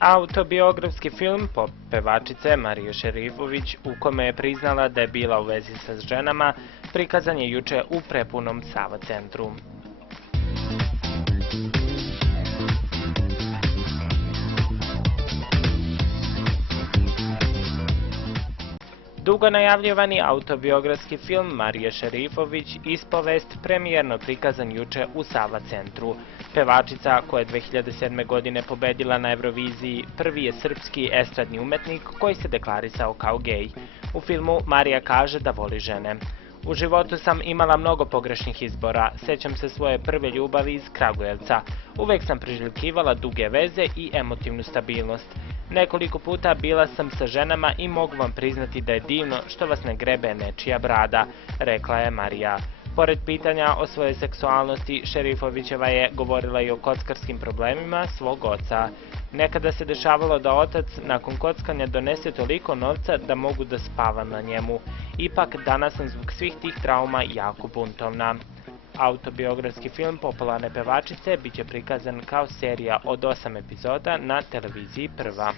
Autobiografski film pop pevačice Marije Šerifović, u kome je priznala da je bila u vezi sa ženama, prikazan je juče u prepunom Sava centru. Dugo najavljivani autobiografski film Marije Šerifović Ispovest premijerno prikazan juče u Sava centru. Pevačica, koja je 2007. godine pobedila na Euroviziji, prvi je srpski estradni umetnik koji se deklarisao kao gej. U filmu Marija kaže da voli žene. U životu sam imala mnogo pogrešnih izbora, sećam se svoje prve ljubavi iz Kragujevca. Uvek sam priželjkivala duge veze i emotivnu stabilnost. Nekoliko puta bila sam sa ženama i mogu vam priznati da je divno što vas ne grebe nečija brada, rekla je Marija. Pored pitanja o svojoj seksualnosti, Šerifovićeva je govorila i o kockarskim problemima svog oca. Nekada se dešavalo da otac nakon kockanja donese toliko novca da mogu da spavam na njemu. Ipak danas sam zbog svih tih trauma jako buntovna. Autobiografski film popularne pevačice biće prikazan kao serija od 8 epizoda na televiziji Prva.